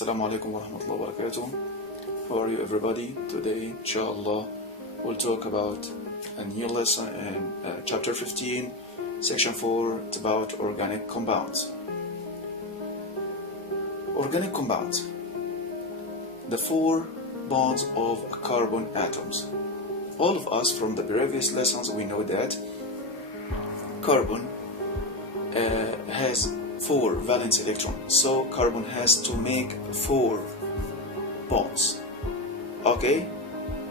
Assalamu alaikum wa rahmatullahi wa barakatuh. How are you everybody? Today, inshallah, we'll talk about a new lesson in chapter 15, section 4. It's about organic compounds. Organic compounds. The four bonds of carbon atoms. All of us from the previous lessons, we know that carbon has 4 valence electrons, so carbon has to make 4 bonds. Okay,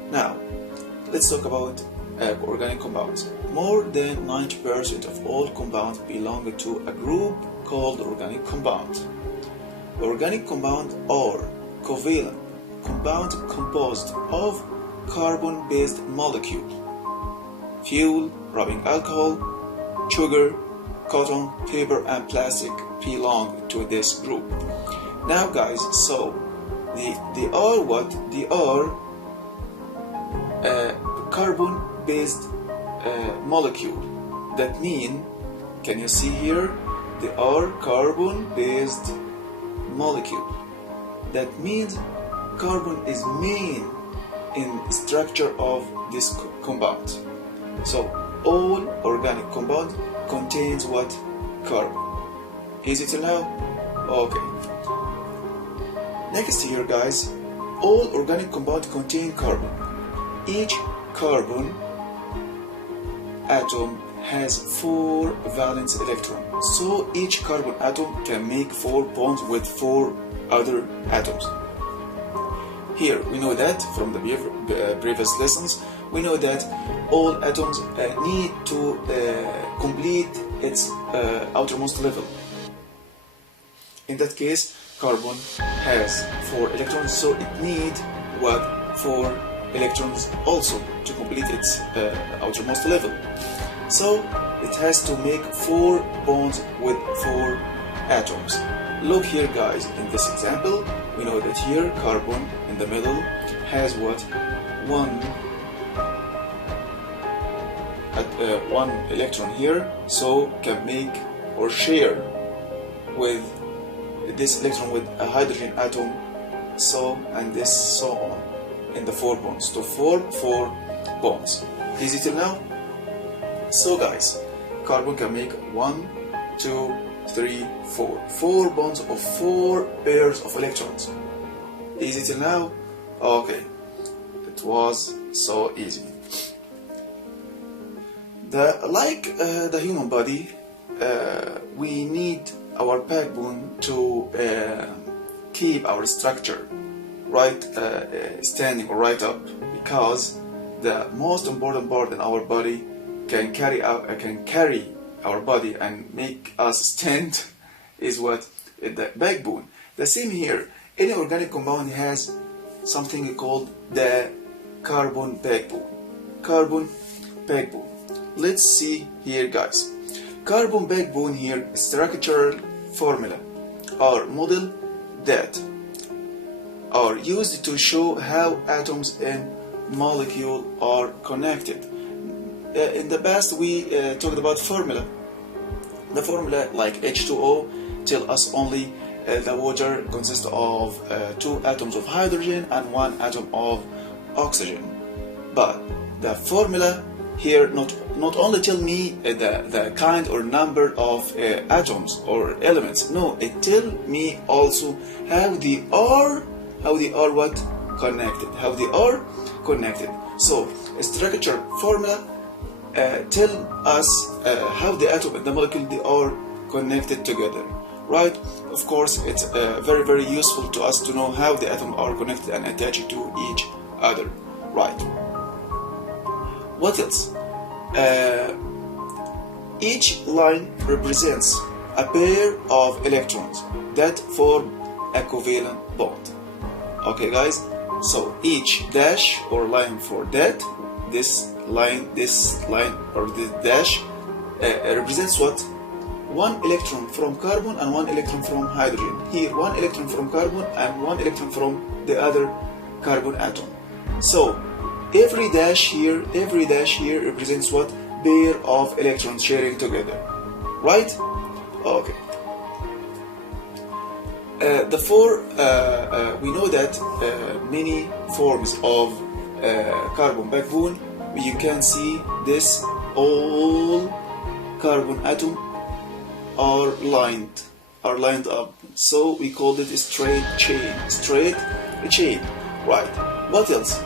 now let's talk about organic compounds. More than 90% of all compounds belong to a group called organic compounds. Organic compounds are covalent compounds composed of carbon-based molecules, fuel, rubbing alcohol, sugar, cotton, paper, and plastic belong to this group. Now guys, so they are what? They are carbon-based molecule. That mean, can you see here? They are carbon-based molecule. That means carbon is main in structure of this compound. So all organic compounds contains what? Carbon. Easy to know? Okay. Next here guys, all organic compounds contain carbon. Each carbon atom has 4 valence electrons. So each carbon atom can make 4 bonds with 4 other atoms. Here we know that from the previous lessons, we know that all atoms need to complete its outermost level. In that case, carbon has 4 electrons, so it needs what? 4 electrons also to complete its outermost level. So it has to make 4 bonds with 4 atoms. Look here guys, in this example, we know that here carbon in the middle has what? One electron here, so can make or share with this electron with a hydrogen atom, so and this so on in the 4 bonds to form 4 bonds. Easy till now? So guys, carbon can make 1, 2, 3, 4. 4 bonds of 4 pairs of electrons. Easy till now? Okay. It was so easy. Like the human body, we need our backbone to keep our structure right standing or right up, because the most important part in our body can carry our body and make us stand is what? The backbone. The same here. Any organic compound has something called the carbon backbone. Carbon backbone. Let's see here guys. Carbon backbone here, structural formula or model that are used to show how atoms and molecule are connected. In the past we talked about formula. The formula like H2O tell us only the water consists of 2 atoms of hydrogen and 1 atom of oxygen. But the formula here not only tell me the kind or number of atoms or elements. No, it tell me also how they are what? Connected. How they are connected. So a structure formula tell us how the atom and the molecule they are connected together, right? Of course, it's very, very useful to us to know how the atoms are connected and attached to each other, right? What else? Each line represents a pair of electrons that form a covalent bond. Okay guys, so each dash or line for that, this line or this dash represents what? 1 electron from carbon and 1 electron from hydrogen. Here 1 electron from carbon and 1 electron from the other carbon atom. So every dash here represents what? Pair of electrons sharing together, right? Okay. We know that many forms of carbon backbone. You can see this all carbon atom are lined up. So we call it a straight chain, right? What else?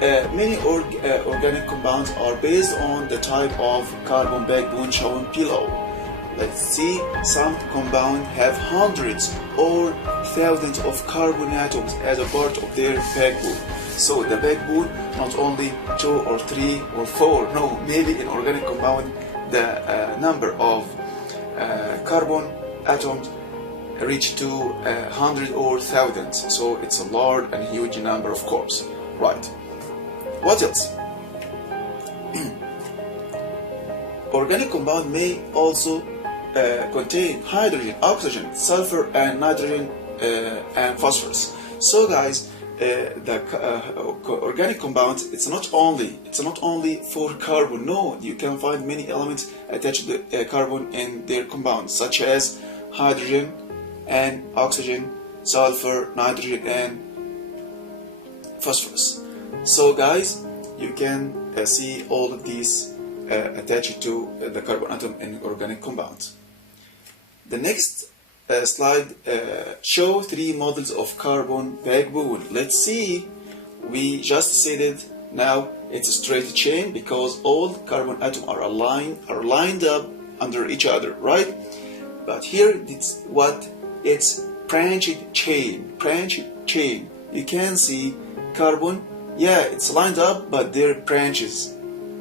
Many organic compounds are based on the type of carbon backbone shown below. Let's see, some compounds have hundreds or thousands of carbon atoms as a part of their backbone. So the backbone, not only 2 or 3 or 4, no, maybe in organic compound the number of carbon atoms reach to 100 or thousands. So it's a large and huge number, of course, right? What else? Organic compound may also contain hydrogen, oxygen, sulfur, and nitrogen and phosphorus. So, guys, the organic compounds, it's not only for carbon. No, you can find many elements attached to carbon in their compounds, such as hydrogen and oxygen, sulfur, nitrogen, and phosphorus. So, guys, you can see all of these attached to the carbon atom in organic compounds. The next slide show 3 models of carbon backbone. Let's see. We just said it. Now it's a straight chain because all carbon atoms are lined up under each other, right? But here it's branched chain. You can see carbon. Yeah, it's lined up, but they're branches.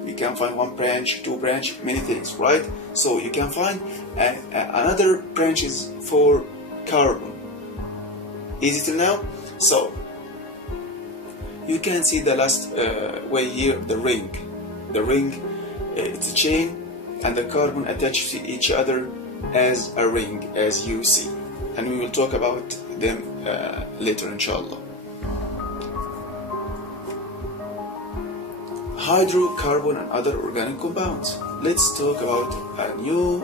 You can find 1 branch, 2 branch, many things, right? So you can find another branches for carbon. Easy till now? So you can see the last way here, the ring. The ring, it's a chain, and the carbon attached to each other as a ring, as you see. And we will talk about them later, inshallah. Hydrocarbon and other organic compounds. Let's talk about a new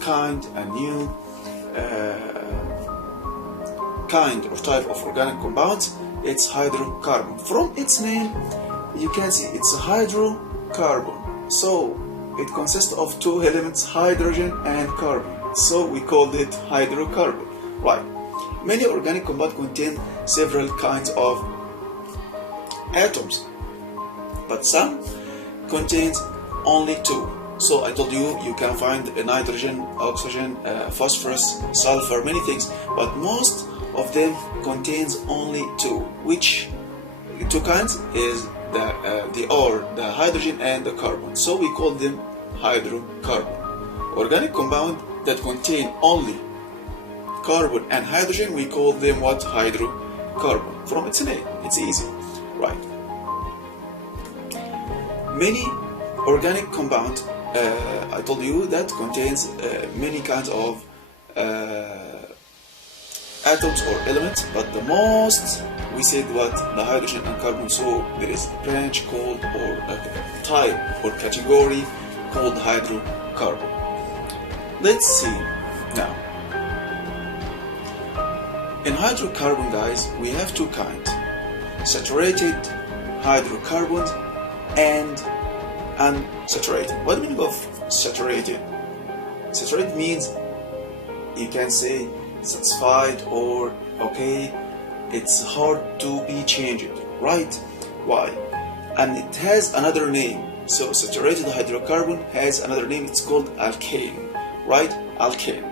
kind or type of organic compounds. It's hydrocarbon. From its name, you can see it's a hydrocarbon. So it consists of 2 elements, hydrogen and carbon. So we called it hydrocarbon. Right. Many organic compounds contain several kinds of atoms, but some contains only 2. So I told you, you can find nitrogen, oxygen, phosphorus, sulfur, many things, but most of them contains only 2. Which 2 kinds is the hydrogen and the carbon. So we call them hydrocarbon. Organic compound that contain only carbon and hydrogen, we call them what? Hydrocarbon. From its name, it's easy, right? Many organic compound, I told you, that contains many kinds of atoms or elements, but the most, we said what? The hydrogen and carbon. So there is a branch called, or a type or category called hydrocarbon. Let's see now. In hydrocarbon, guys, we have 2 kinds: saturated hydrocarbons and unsaturated. What do you mean of saturated? Saturated means you can say satisfied or okay, it's hard to be changed, right? Why? And it has another name. So saturated hydrocarbon has another name, it's called alkane, right? Alkane.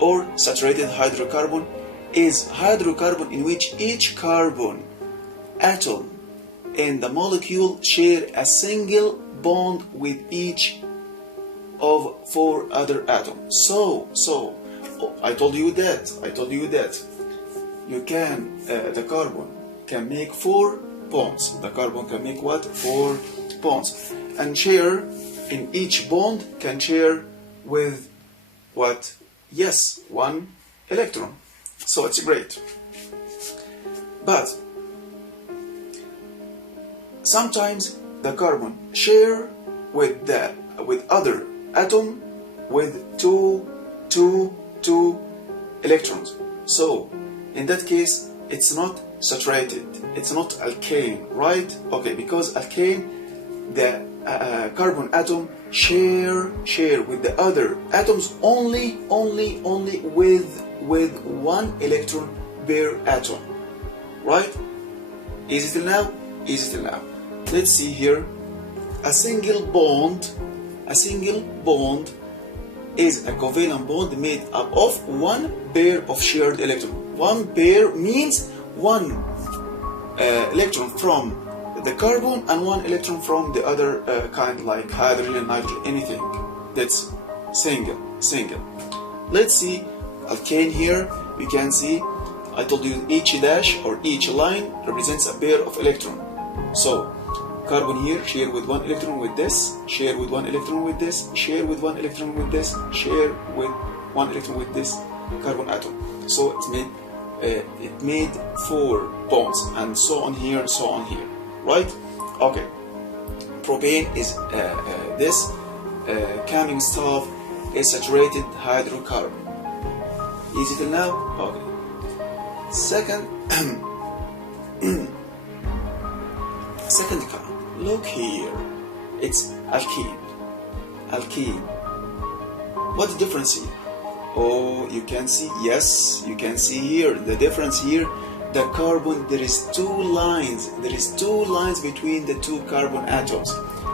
Or saturated hydrocarbon is hydrocarbon in which each carbon atom in the molecule share a single bond with each of 4 other atoms. So I told you that you can the carbon can make 4 bonds. The carbon can make what? 4 bonds, and share in each bond can share with what? Yes, 1 electron. So it's great. But sometimes the carbon share with other atom with two electrons. So in that case, it's not saturated, it's not alkane, right? Okay, because alkane, the carbon atom share with the other atoms only with one electron per atom, right? Easy till now? Easy till now. Let's see here. A single bond is a covalent bond made up of one pair of shared electrons. One pair means one electron from the carbon and one electron from the other kind, like hydrogen, nitrogen, anything. That's single. Let's see alkane here. We can see, I told you each dash or each line represents a pair of electrons. So carbon here share with one electron with this, share with one electron with this, share with one electron with this, share with one electron with this carbon atom. So it made 4 bonds, and so on here, so on here, right? Okay. Propane is this camming stuff is saturated hydrocarbon. Easy till now? Okay. Second column. Look here. It's alkene. What's the difference here? Oh, you can see, yes, you can see here the difference here. The carbon, there is 2 lines. There is 2 lines between the 2 carbon atoms.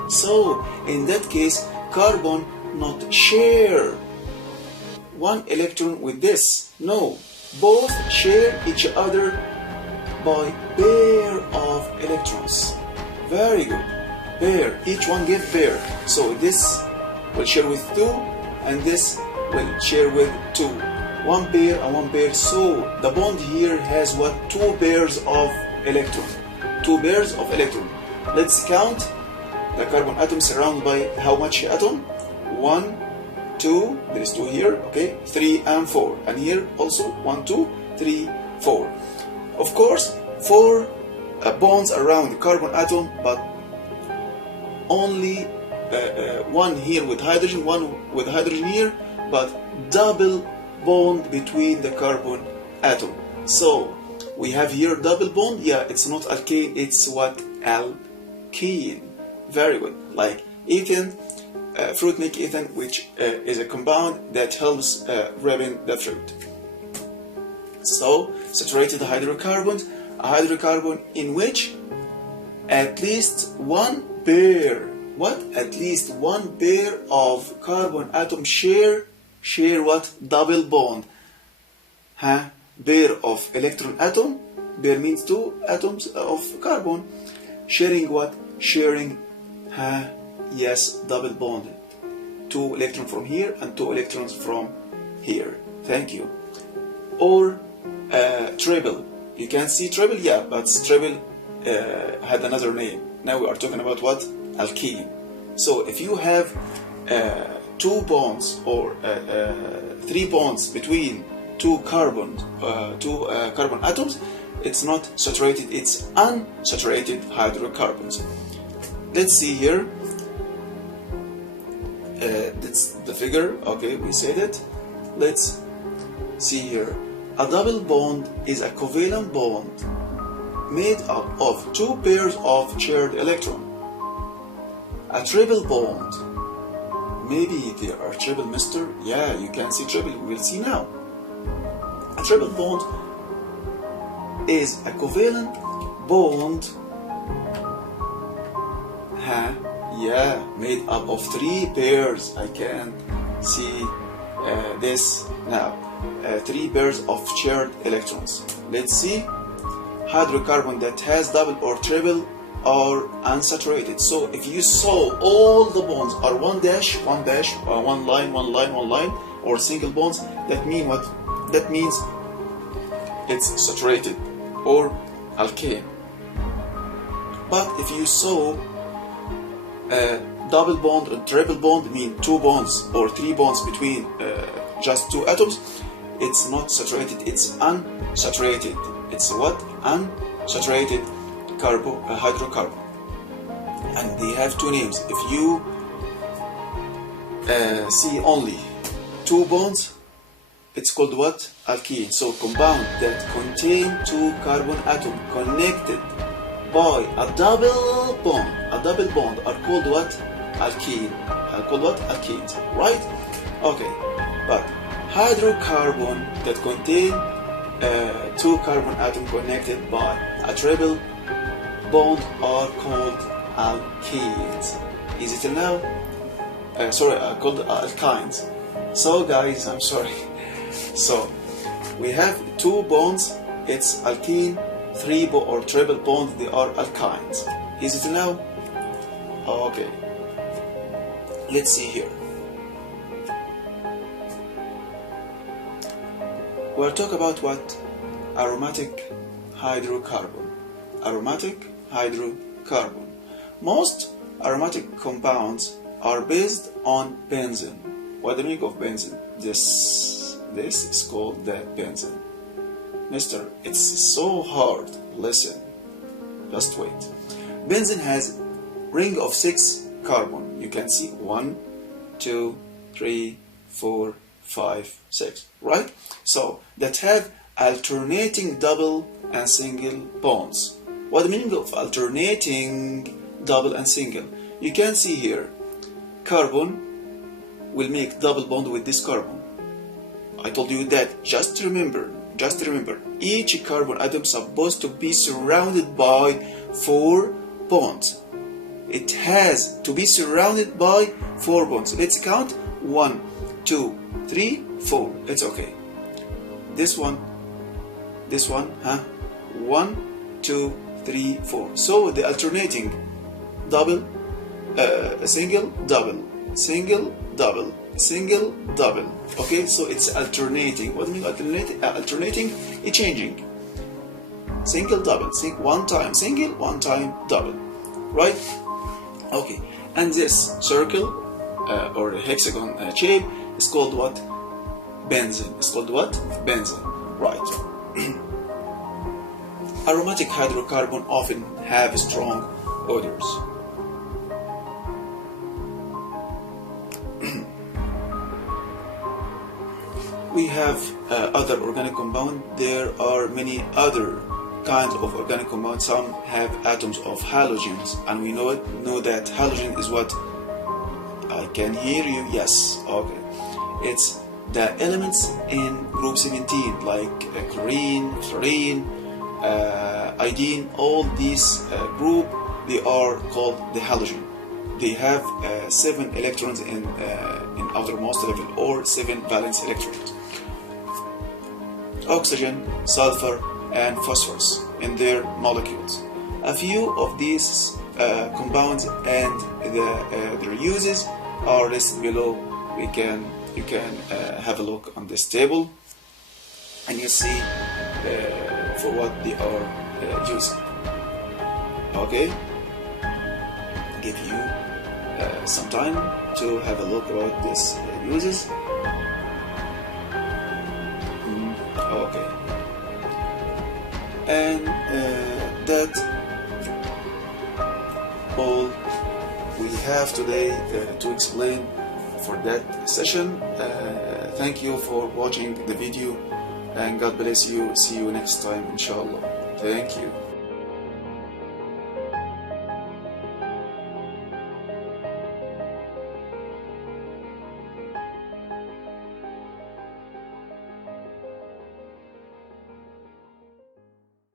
So in that case, carbon not share one electron with this. No, both share each other by pair of electrons. Very good. Pair. Each one give pair. So this will share with 2, and this will share with 2. One pair and one pair. So the bond here has what? 2 pairs of electron. 2 pairs of electron. Let's count the carbon atom surrounded by how much atom? 1, 2. There is 2 here. Okay. 3 and 4. And here also 1, 2, 3, 4. Of course, 4 bonds around the carbon atom, but only one here with hydrogen, one with hydrogen here, but double bond between the carbon atom. So we have here double bond. Yeah, it's not alkane, it's what? Alkene. Very good. Like ethane, fruit milk ethane, which is a compound that helps ripen the fruit. So saturated hydrocarbons, a hydrocarbon in which at least one pair, what? At least one pair of carbon atoms share what? Double bond. Pair of electron atom. Pair means 2 atoms of carbon. Sharing what? Sharing, yes, double bonded. 2 electrons from here and 2 electrons from here. Thank you. Or triple. You can see triple, yeah, but triple had another name. Now we are talking about what? Alkene. So if you have 2 bonds or 3 bonds between 2 carbon atoms, it's not saturated, it's unsaturated hydrocarbons. Let's see here. That's the figure. Okay, we said it. Let's see here. A double bond is a covalent bond made up of 2 pairs of shared electrons. A triple bond, maybe there are triple, mister. Yeah, you can see triple, we will see now. A triple bond is a covalent bond, yeah, made up of 3 pairs. I can see this now. 3 pairs of shared electrons. Let's see. Hydrocarbon that has double or triple are unsaturated. So if you saw all the bonds are one line, or single bonds, that mean what? That means it's saturated or alkane. But if you saw double bond or triple bond, mean 2 bonds or 3 bonds between just 2 atoms, it's not saturated, it's unsaturated. It's what? Unsaturated hydrocarbon. And they have 2 names. If you see only 2 bonds, it's called what? Alkene. So compound that contain two carbon atoms connected by a double bond are called what? Alkene. Are called what? Alkenes, right? Okay, but hydrocarbon that contain two carbon atoms connected by a triple bond are called alkenes. Easy to know? Called alkynes. So guys, I'm sorry. So we have two bonds, it's alkene, three or triple bonds, they are alkynes. Easy to know? Okay. Let's see here. We'll talk about what? Aromatic hydrocarbon. Aromatic hydrocarbon. Most aromatic compounds are based on benzene. What the meaning of benzene? This is called the benzene. Mister, it's so hard. Listen. Just wait. Benzene has ring of 6 carbon. You can see 1, 2, 3, 4, 5, 6. Right? So that have alternating double and single bonds. What the meaning of alternating double and single? You can see here, carbon will make double bond with this carbon. I told you that. Just remember, each carbon atom supposed to be surrounded by 4 bonds. It has to be surrounded by 4 bonds. Let's count 1, 2, 3, 4. It's okay. This one, 1, 2, 3, 4. So the alternating double, single, double, single, double, single, double. Okay, so it's alternating. What do you mean alternating? Alternating, it's changing. Single, double, one time single, one time double. Right? Okay, and this circle or hexagon shape is called what? Benzene. It's called what? Benzene. Right. Aromatic hydrocarbon often have strong odors. We have other organic compounds. There are many other kinds of organic compounds. Some have atoms of halogens, and we know that halogen is what? I can hear you. Yes. Okay. It's the elements in group 17, like chlorine, fluorine, iodine. All these group, they are called the halogen. They have 7 electrons in outermost level, or 7 valence electrons. Oxygen, sulfur, and phosphorus in their molecules. A few of these compounds and their uses are listed below. You can have a look on this table, and you see for what they are using. Okay, give you some time to have a look about these uses. Okay, and that all we have today to explain for that session. Thank you for watching the video, and God bless you. See you next time, inshallah. Thank you.